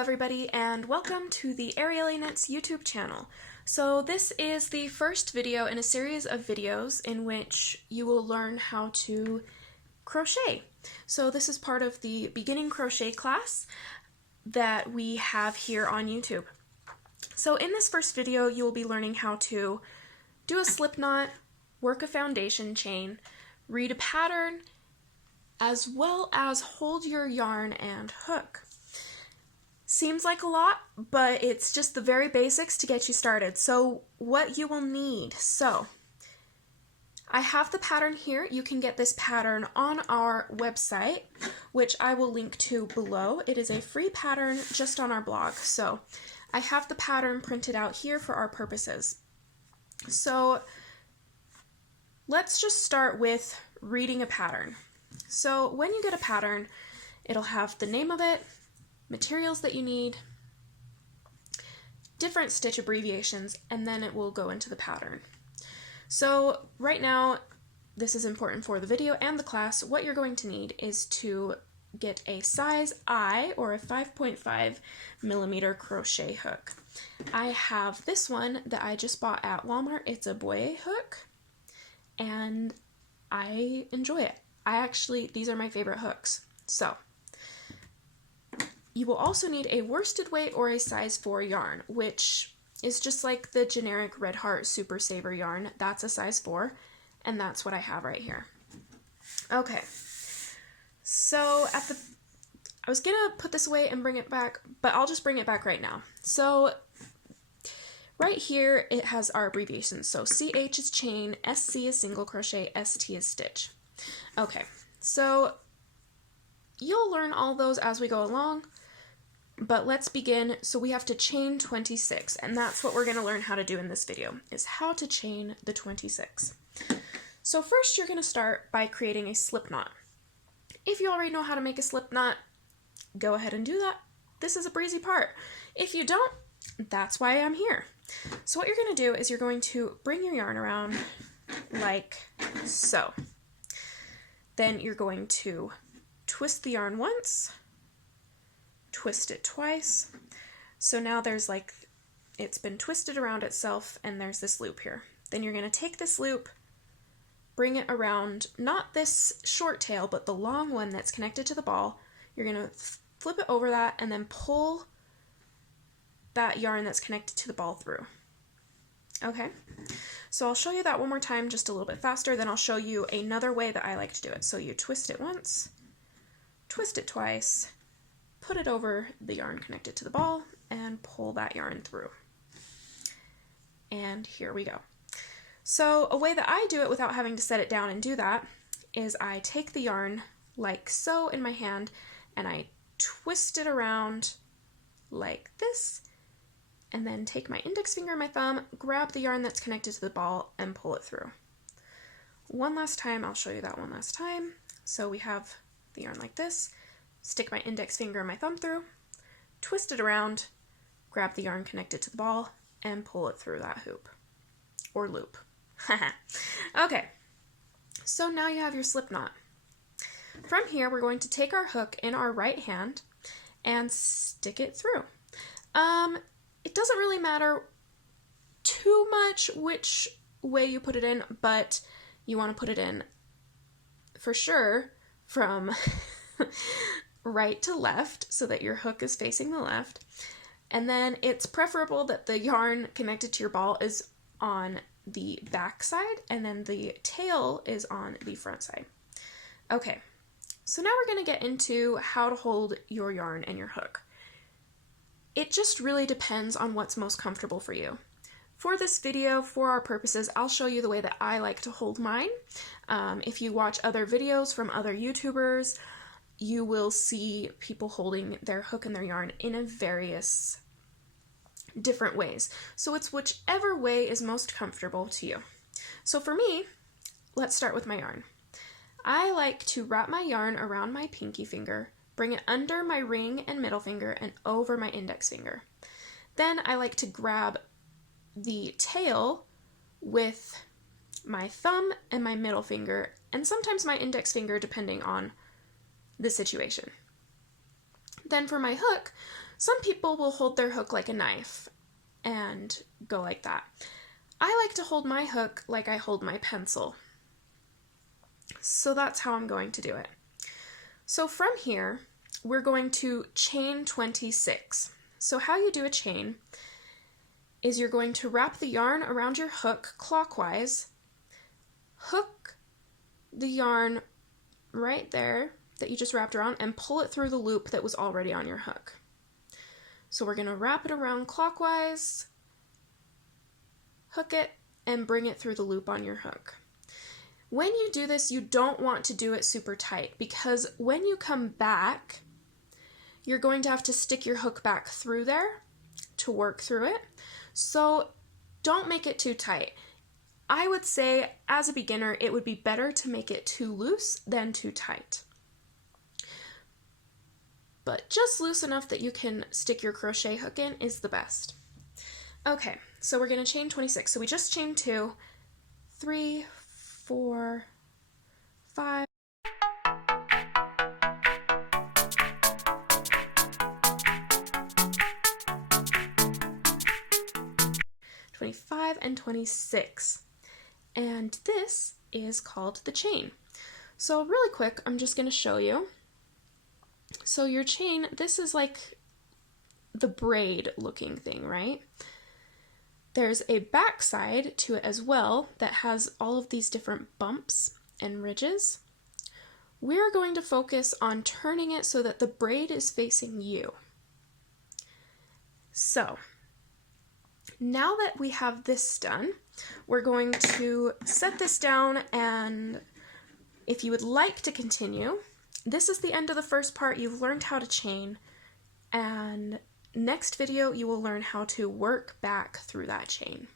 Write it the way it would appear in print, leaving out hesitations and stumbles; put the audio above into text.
everybody, and welcome to the Arielle Knits YouTube channel. So this is the first video in a series of videos in which you will learn how to crochet. So this is part of the beginning crochet class that we have here on YouTube. So in this first video you will be learning how to do a slip knot, work a foundation chain, read a pattern, as well as hold your yarn and hook. Seems like a lot, but it's just the very basics to get you started. So what you will need. So I have the pattern here. You can get this pattern on our website, which I will link to below. It is a free pattern just on our blog. So I have the pattern printed out here for our purposes. So let's just start with reading a pattern. So when you get a pattern, it'll have the name of it, materials that you need, different stitch abbreviations, and then it will go into the pattern. So right now, this is important for the video and the class. What you're going to need is to get a size I or a 5.5 millimeter crochet hook. I have this one that I just bought at Walmart. It's a Boye hook, and I enjoy it. These are my favorite hooks. So you will also need a worsted weight or a size 4 yarn, which is just like the generic Red Heart Super Saver yarn. That's a size 4, and that's what I have right here. Okay, so I was gonna put this away and bring it back, but I'll just bring it back right now. So right here it has our abbreviations. So CH is chain, SC is single crochet, ST is stitch. Okay, so you'll learn all those as we go along. But let's begin. So we have to chain 26, and that's what we're going to learn how to do in this video, is how to chain the 26. So first you're going to start by creating a slip knot. If you already know how to make a slip knot, go ahead and do that. This is a breezy part. If you don't, that's why I'm here. So what you're going to do is you're going to bring your yarn around like so. Then you're going to twist the yarn once, twist it twice. So now there's it's been twisted around itself and there's this loop here. Then you're going to take this loop, bring it around, not this short tail, but the long one that's connected to the ball. You're going to flip it over that and then pull that yarn that's connected to the ball through. Okay, so I'll show you that one more time just a little bit faster, then I'll show you another way that I like to do it. So you twist it once, twist it twice, put it over the yarn connected to the ball, and pull that yarn through. And here we go. So a way that I do it without having to set it down and do that is I take the yarn like so in my hand, and I twist it around like this, and then take my index finger and my thumb, grab the yarn that's connected to the ball, and pull it through. One last time, I'll show you that one last time. So we have the yarn like this, stick my index finger and my thumb through, twist it around, grab the yarn connected to the ball, and pull it through that hoop, or loop. Okay, so now you have your slip knot. From here, we're going to take our hook in our right hand and stick it through. It doesn't really matter too much which way you put it in, but you want to put it in for sure from right to left so that your hook is facing the left. And then it's preferable that the yarn connected to your ball is on the back side and then the tail is on the front side. Okay, so now we're going to get into how to hold your yarn and your hook. It just really depends on what's most comfortable for you. For this video, for our purposes, I'll show you the way that I like to hold mine. If you watch other videos from other YouTubers, you will see people holding their hook and their yarn in various different ways. So it's whichever way is most comfortable to you. So for me, let's start with my yarn. I like to wrap my yarn around my pinky finger, bring it under my ring and middle finger, and over my index finger. Then I like to grab the tail with my thumb and my middle finger, and sometimes my index finger depending on the situation. Then for my hook, Some people will hold their hook like a knife and go like that. I like to hold my hook like I hold my pencil. So that's how I'm going to do it. So from here, we're going to chain 26. So how you do a chain is you're going to wrap the yarn around your hook clockwise, hook the yarn right there that you just wrapped around, and pull it through the loop that was already on your hook. So we're going to wrap it around clockwise, hook it, and bring it through the loop on your hook. When you do this, you don't want to do it super tight, because when you come back, you're going to have to stick your hook back through there to work through it. So don't make it too tight. I would say, as a beginner, it would be better to make it too loose than too tight. But just loose enough that you can stick your crochet hook in is the best. Okay, so we're going to chain 26. So we just chained 2, 3, 4, 5, 25, and 26. And this is called the chain. So really quick, I'm just going to show you. So your chain, this is like the braid looking thing, right? There's a back side to it as well that has all of these different bumps and ridges. We're going to focus on turning it so that the braid is facing you. So now that we have this done, we're going to set this down, and if you would like to continue, this is the end of the first part. You've learned how to chain, and next video you will learn how to work back through that chain.